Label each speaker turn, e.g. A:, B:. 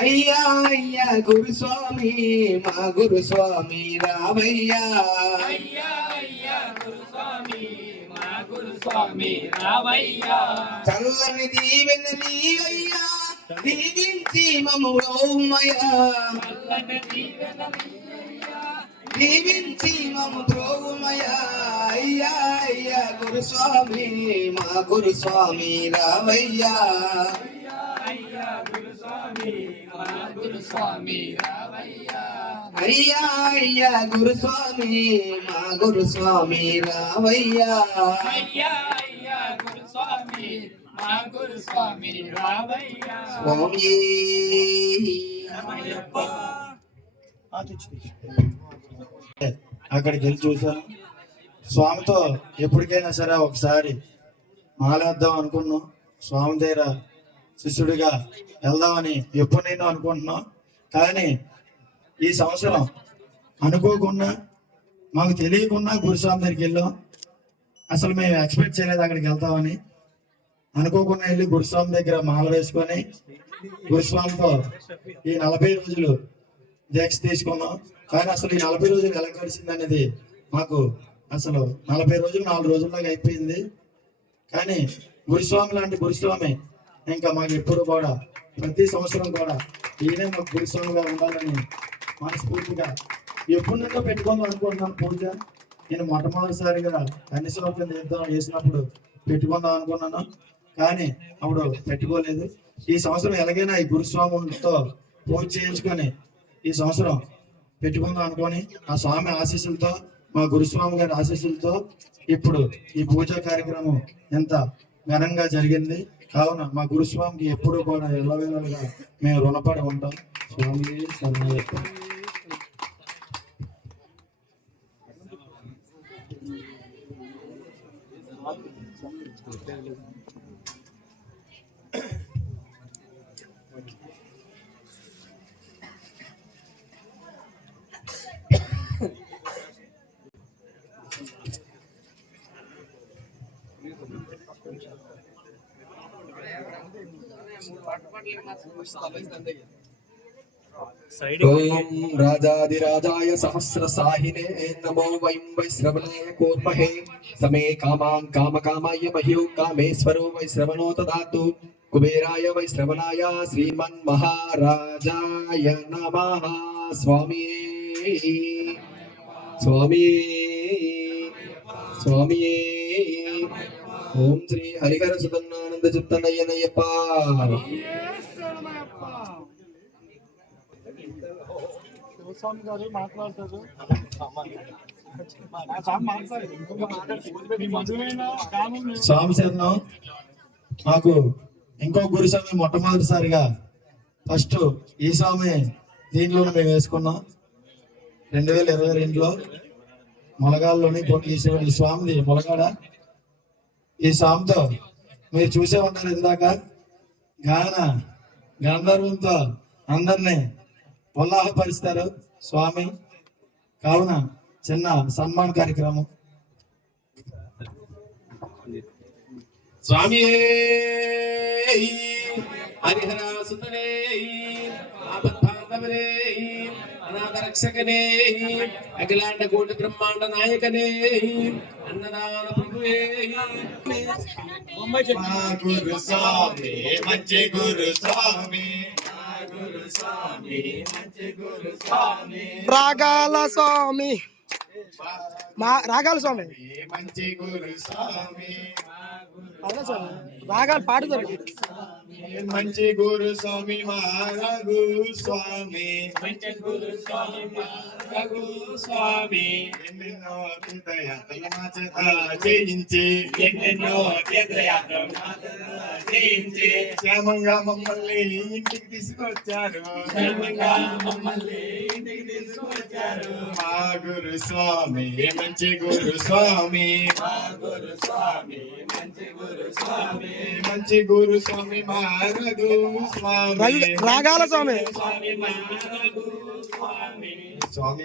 A: అయ్యా అయ్యా గురుస్వామి మా గురుస్వామి రావయ్యా
B: అయ్యా అయ్యా గురుస్వామి మా గురుస్వామి రావయ్యా
A: చల్లని దీవెన నీవయ్యా దీవించి మమ్మయ్యా
B: చల్లని దీవెన
A: దీవించి మమ్మ ద్రోవుమయ్యా అయ్యా అయ్యా గురుస్వామి మా గురుస్వామి రావయ్యా.
B: అయ్యా గురుస్వామి మా గురుస్వామి రావయ్యా
A: అయ్యా అయ్యా గురుస్వామి మా గురుస్వామి రావయ్యా.
B: అయ్యా అయ్యా గురుస్వామి మా గురుస్వామి రావయ్యా
A: స్వామి.
C: అక్కడికి వెళ్ళి చూశాను. స్వామితో ఎప్పటికైనా సరే ఒకసారి మాలేద్దాం అనుకున్నాం. స్వామి దగ్గర శిష్యుడిగా వెళ్దామని ఎప్పుడు నేను అనుకుంటున్నాం. కానీ ఈ సంవత్సరం అనుకోకుండా మాకు తెలియకుండా గురుస్వామి దగ్గరికి వెళ్ళాం. అసలు మేము ఎక్స్పెక్ట్ చేయలేదు అక్కడికి వెళ్తామని. అనుకోకుండా వెళ్ళి గురుస్వామి దగ్గర మాల వేసుకొని గురుస్వామితో ఈ నలభై రోజులు దీక్ష తీసుకున్నాం కానీ అసలు ఈ నలభై రోజులు ఎలా గడిచింది అనేది మాకు అసలు నలభై రోజులు నాలుగు రోజుల్లాగా అయిపోయింది. కానీ గురుస్వామి లాంటి గురుస్వామి ఇంకా మాకు ఎప్పుడు కూడా ప్రతి సంవత్సరం కూడా ఈయనే మాకు గురుస్వామిగా ఉండాలని మనస్ఫూర్తిగా ఎప్పటి నుంచో పెట్టుకుందాం అనుకుంటున్నాను పూజ. నేను మొట్టమొదటిసారిగా అన్ని సంవత్సరం చేద్దాం చేసినప్పుడు పెట్టుకుందాం అనుకున్నాను. కానీ అప్పుడు పెట్టుకోలేదు. ఈ సంవత్సరం ఎలాగైనా ఈ గురుస్వాములతో పూజ చేయించుకొని ఈ సంవత్సరం పెట్టుకుందాం అనుకొని ఆ స్వామి ఆశీస్సులతో మా గురుస్వామి గారి ఆశీస్సులతో ఇప్పుడు ఈ పూజా కార్యక్రమం ఎంత ఘనంగా జరిగింది. కావున మా గురుస్వామికి ఎప్పుడూ కూడా ఎల్లవేళలుగా మేము రుణపడి ఉంటాం. స్వామి శరణయ్యప్ప
A: ॐ राजाधिराजाय सहस्रसाहिने नमो वैं वै श्रवणाय कूर्महे। समे काम कामकामाय मह्यो कामेश्वरो वैश्रवणो ददातु कुबेराय वैश्रवणाय श्रवणाय श्रीमन्महाराजाय नमः। स्वामी। स्वामी। स्वामी। ఓం శ్రీ హరిహర సుతన్నానంద చిత్తనయ్యనయ్యప్ప
D: శివస్వామి గారు మాట్లాడతారు స్వామి.
C: స్వామి శరణం మాకు ఇంకో గురు స్వామి మొట్టమొదటిసారిగా ఫస్ట్ ఈ స్వామి దీంట్లోనే మేము వేసుకున్నాం. రెండు వేల ఇరవై రెండులో మొలగాల్లోని కొన్ని ఈ స్వామిది మొలగాడ ఈ స్వామితో మీరు చూసే ఉంటారు ఇందాక. గాన గంధర్వంతో అందరినీ ఉల్లాహపరుస్తారు స్వామి. కావున చిన్న సన్మాన కార్యక్రమం.
A: స్వామి హరిహర సుతనే. రక్షకనే అఖిలాండ కోటి బ్రహ్మాండ నాయకనే అన్నదాన ప్రభువే
C: గురు స్వామి మంచి గురు స్వామి
D: రాగాల స్వామి రాగాల స్వామి
C: మంచి గురు స్వామి
D: అవునా స్వామి రాగాలు పాడుతారు
C: మంచి గురు స్వామి మా రఘు స్వామి.
B: మంచి గురుస్వామి మా రఘు స్వామి.
C: ఎన్నెన్నో తీర్థయాత్రల
B: ఎన్నెన్నో తీర్థయాత్రలు
C: క్షేమంగా మమ్మల్ని ఇంటికి తీసుకొచ్చారు.
B: క్షేమంగా మమ్మల్ని ఇంటికి తీసుకొచ్చారు.
C: మా గురు స్వామి మంచి గురు స్వామి.
B: మా గురు స్వామి మంచి గురు స్వామి.
C: మంచి గురు స్వామి మా స్వామి
D: రాగాల
B: స్వామి.
C: స్వామి